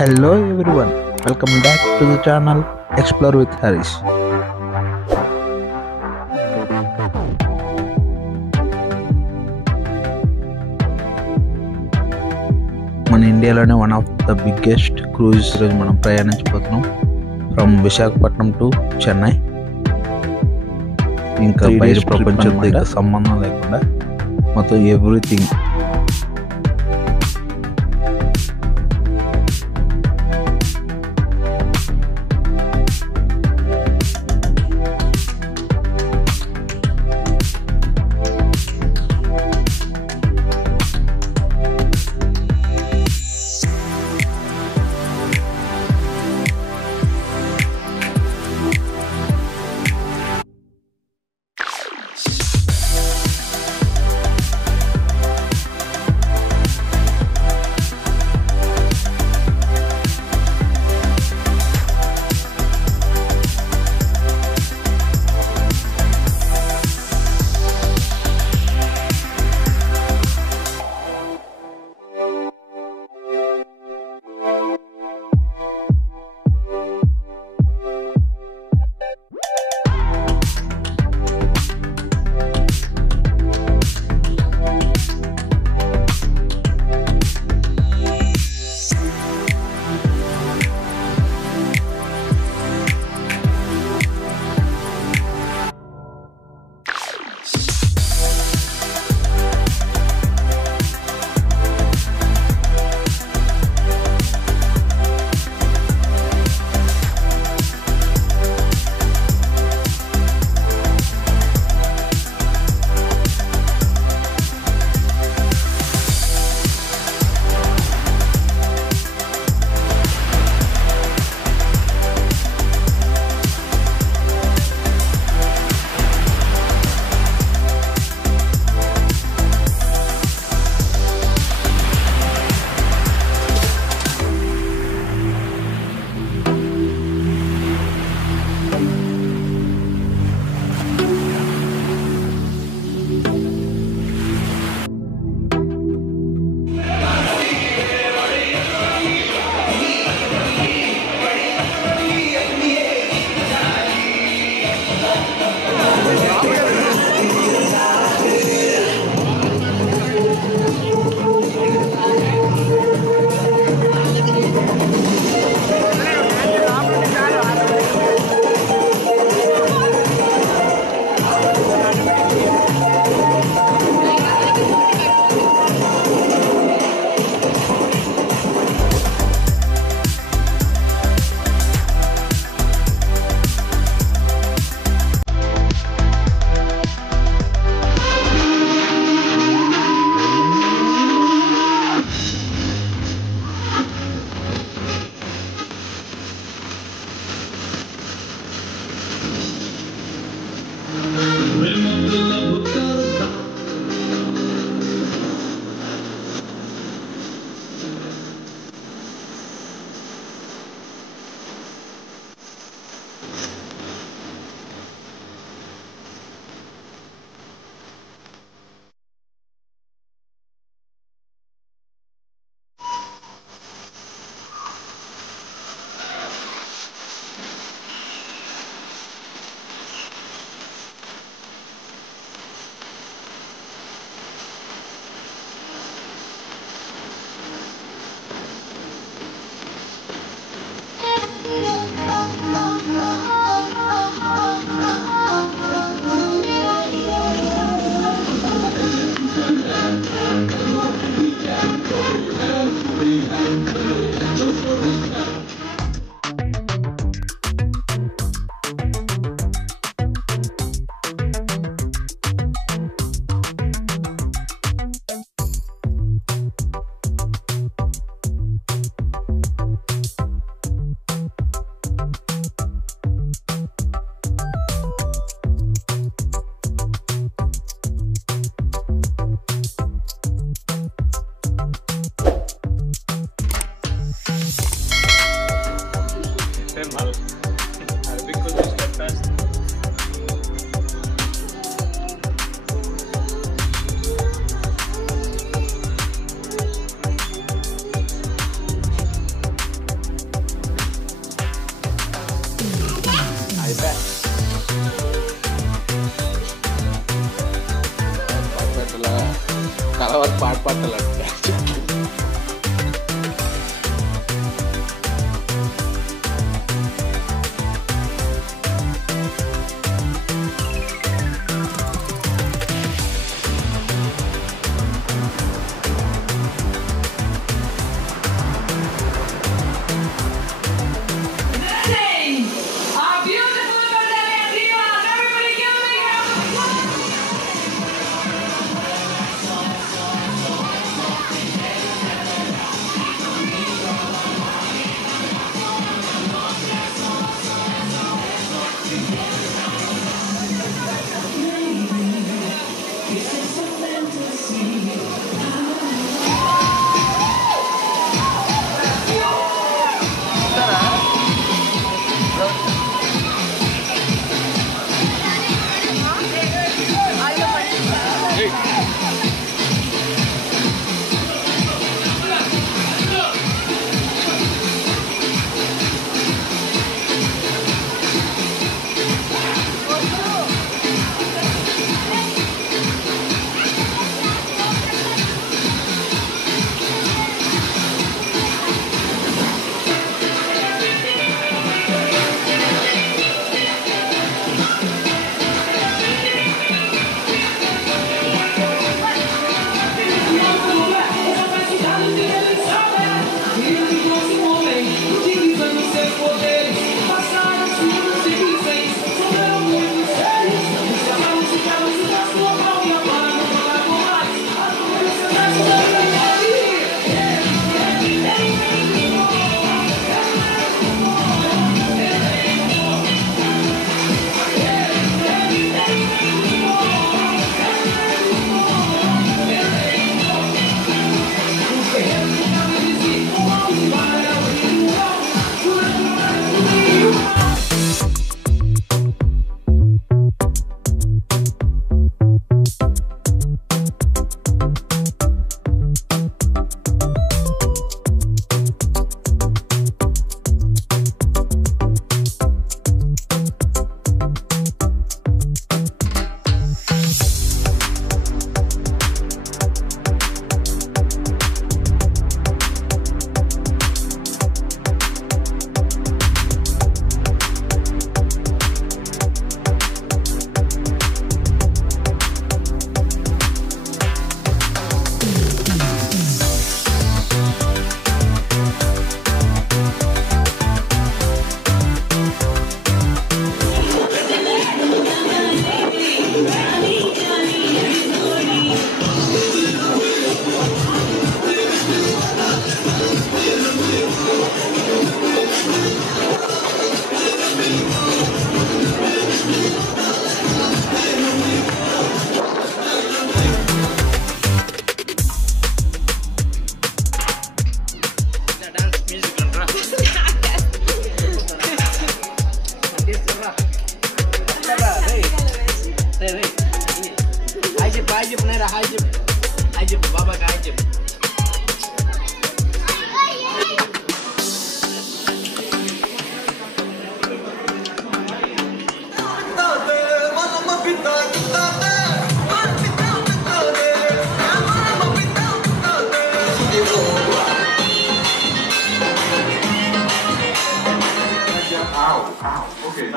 Hello everyone, welcome back to the channel Explore with Harish. మన ఇండియాలోనే one of the biggest cruise రోజు మనం ప్రయాణించబోతున్నాం from Visakhapatnam to Chennai. ఇంకా బయట ప్రపంచంతో ఇంకా సంబంధం లేకుండా మొత్తం everything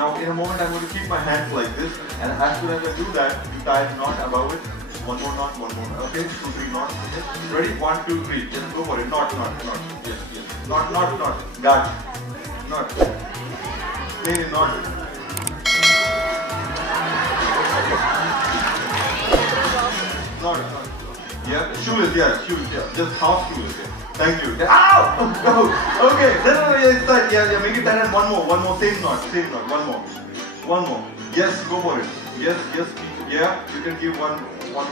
Now in a moment I'm going to keep my hands like this, and as soon as I do that, you tie a knot above it. One more knot, okay? 2, 3 knots, okay? Ready? 1, 2, 3. Just go for it. Knot. Yes. Knot. Got it. Knot. Clean knot. Knot. Yeah, shoeless, just half shoeless, yeah. Thank you. Ow! Okay, no, it's tight. Yeah, make it tight and one more, same knot, one more. Yes, go for it. Yes, yeah, you can give one more to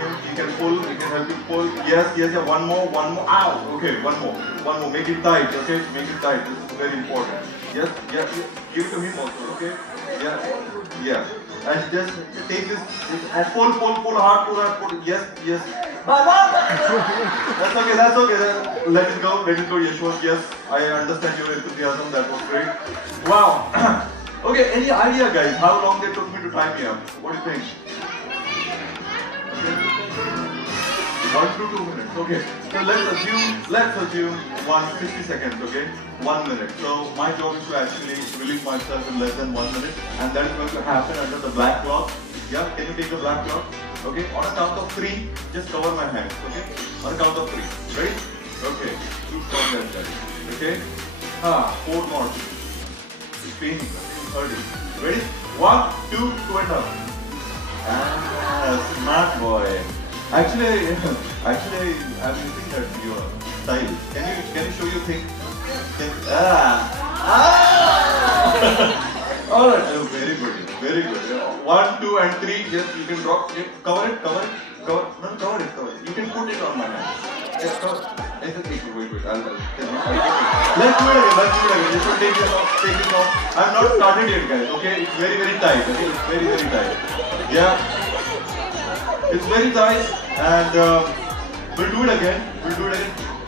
him, he can pull, he can help you pull. Yes, one more, ow! Okay, one more, make it tight, okay? Make it tight, this is very important. Yes, give it to him also, okay? Yeah. And just take this and pull hard, pull. Yes. That's okay. Let it go, Yashwant. Yes, I understand your enthusiasm. That was great. Wow. Okay, any idea, guys, how long they took me to tie me up? What do you think? Okay. 1 to 2 minutes. Okay. So let's assume 60 seconds. Okay. 1 minute. So my job is to actually release myself in less than 1 minute, and that is going to happen under the black cloth. Yeah. Can you take the black cloth? Okay. On a count of 3, just cover my hands. Okay. On a count of 3. Ready? Okay. 2 strong left side. Okay. 4 more. It's paining. Ready? 1, 2, 2 and up. And smart boy. Actually, I'm using that your style. Can you show your thing? All right. Oh, very good. 1, 2, and 3. Yes, you can drop. Cover it. No, cover it. You can put it on my hand. Yes, cover. Wait. Let's do it again. You should take this off. I'm not started yet, guys. Okay, it's very tight. Okay, it's very tight. Yeah, it's very tight, and we'll do it again.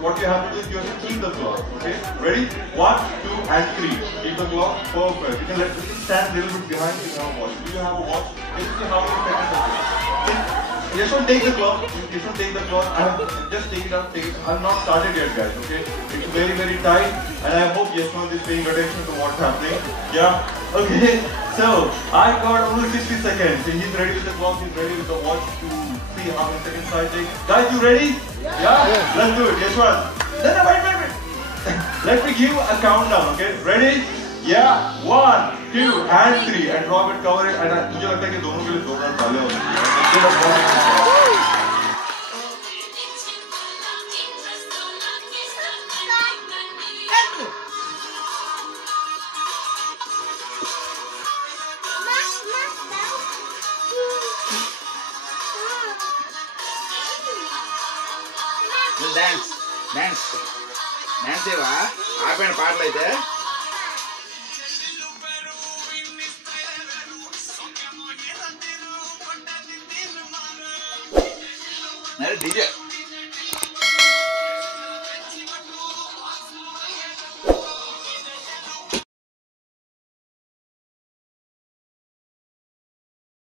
What you have to do is you have to keep the cloth. Okay, ready? 1, 2, and 3. Keep the cloth. Perfect. You can stand a little bit behind. You have a watch. Do you have a watch? This is how you set it up. You should take the cloth. Just take it out. I'm not started yet, guys. Okay, it's very tight, and I hope Yashwant is paying attention to what's happening. Yeah. Okay. So I got only 60 seconds. He's ready with the clock. He's ready with the watch to see how many seconds I take. Guys, you ready? Yeah. Let's do it. Yashwant. Wait. Let me give a countdown. Okay. Ready? Yeah. 1, 2, and 3. And drop it, cover it. And मुझे लगता है कि दोनों के लिए 2 minute डाले होंगे. Dance ఏవా ఆపైన పాటలు అయితే డీజే